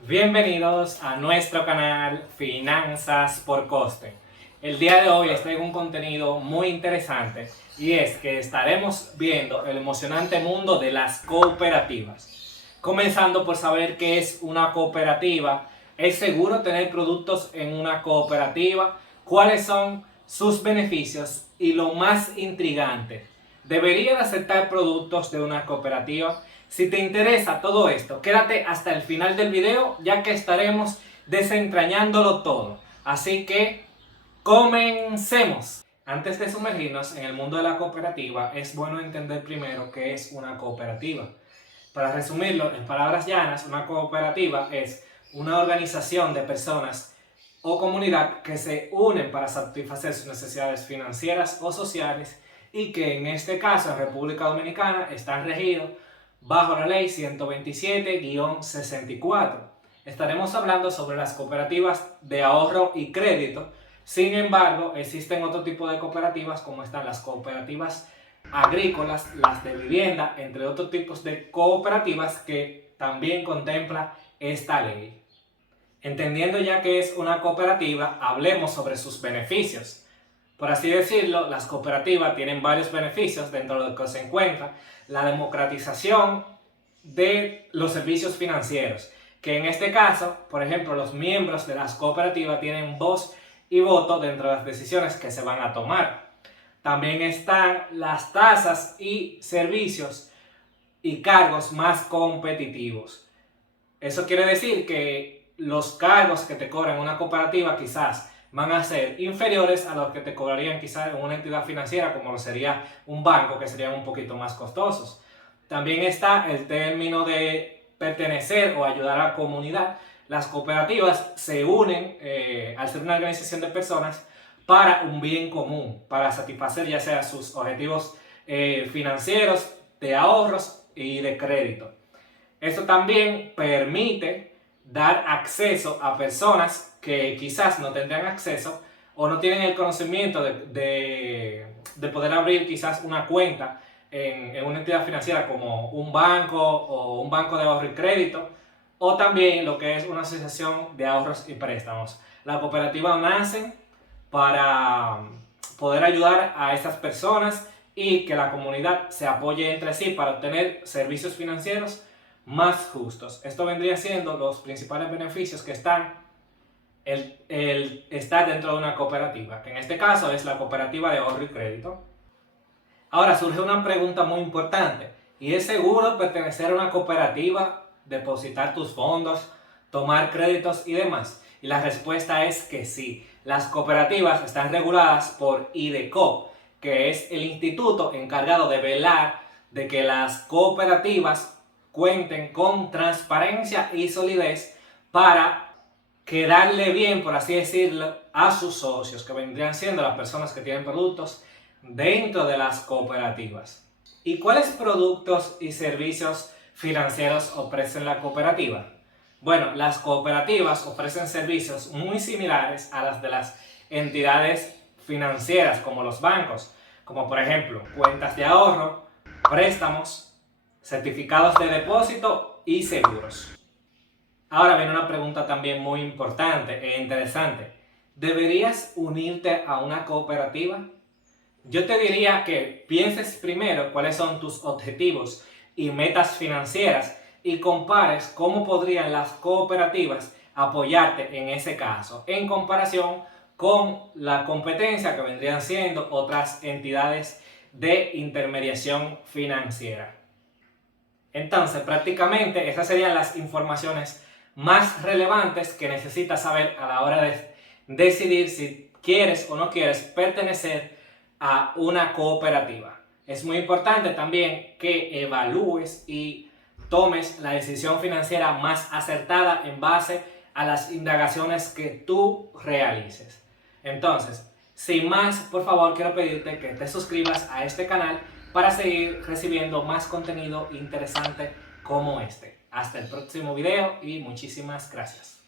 Bienvenidos a nuestro canal Finanzas por Coste. El día de hoy les traigo un contenido muy interesante y es que estaremos viendo el emocionante mundo de las cooperativas. Comenzando por saber qué es una cooperativa, ¿es seguro tener productos en una cooperativa? ¿Cuáles son sus beneficios? Y lo más intrigante, ¿deberían aceptar productos de una cooperativa? Si te interesa todo esto, quédate hasta el final del video, ya que estaremos desentrañándolo todo. Así que, comencemos. Antes de sumergirnos en el mundo de la cooperativa, es bueno entender primero qué es una cooperativa. Para resumirlo en palabras llanas, una cooperativa es una organización de personas o comunidad que se unen para satisfacer sus necesidades financieras o sociales y que en este caso en República Dominicana están regidos bajo la ley 127-64. Estaremos hablando sobre las cooperativas de ahorro y crédito. Sin embargo, existen otro tipo de cooperativas como están las cooperativas agrícolas, las de vivienda, entre otros tipos de cooperativas que también contempla esta ley. Entendiendo ya que es una cooperativa, hablemos sobre sus beneficios. Por así decirlo, las cooperativas tienen varios beneficios, dentro de los que se encuentra la democratización de los servicios financieros, que en este caso, por ejemplo, los miembros de las cooperativas tienen voz y voto dentro de las decisiones que se van a tomar. También están las tasas y servicios y cargos más competitivos. Eso quiere decir que los cargos que te cobran una cooperativa quizás van a ser inferiores a los que te cobrarían quizás en una entidad financiera como lo sería un banco, que serían un poquito más costosos. También está el término de pertenecer o ayudar a la comunidad. Las cooperativas se unen al ser una organización de personas para un bien común, para satisfacer ya sea sus objetivos financieros, de ahorros y de crédito. Esto también permite dar acceso a personas que quizás no tendrían acceso o no tienen el conocimiento de poder abrir quizás una cuenta en una entidad financiera como un banco o un banco de ahorro y crédito, o también lo que es una asociación de ahorros y préstamos. La cooperativa nace para poder ayudar a estas personas y que la comunidad se apoye entre sí para obtener servicios financieros más justos. Esto vendría siendo los principales beneficios que están el estar dentro de una cooperativa, que en este caso es la cooperativa de ahorro y crédito. Ahora surge una pregunta muy importante, ¿y es seguro pertenecer a una cooperativa, depositar tus fondos, tomar créditos y demás? Y la respuesta es que sí. Las cooperativas están reguladas por IDECOP, que es el instituto encargado de velar de que las cooperativas cuenten con transparencia y solidez para quedarle bien, por así decirlo, a sus socios, que vendrían siendo las personas que tienen productos dentro de las cooperativas. ¿Y cuáles productos y servicios financieros ofrecen la cooperativa? Bueno, las cooperativas ofrecen servicios muy similares a las de las entidades financieras como los bancos, como por ejemplo cuentas de ahorro, préstamos, certificados de depósito y seguros. Ahora viene una pregunta también muy importante e interesante. ¿Deberías unirte a una cooperativa? Yo te diría que pienses primero cuáles son tus objetivos y metas financieras y compares cómo podrían las cooperativas apoyarte en ese caso, en comparación con la competencia que vendrían siendo otras entidades de intermediación financiera. Entonces, prácticamente esas serían las informaciones más relevantes que necesitas saber a la hora de decidir si quieres o no quieres pertenecer a una cooperativa. Es muy importante también que evalúes y tomes la decisión financiera más acertada en base a las indagaciones que tú realices. Entonces, sin más, por favor, quiero pedirte que te suscribas a este canal para seguir recibiendo más contenido interesante como este. Hasta el próximo video y muchísimas gracias.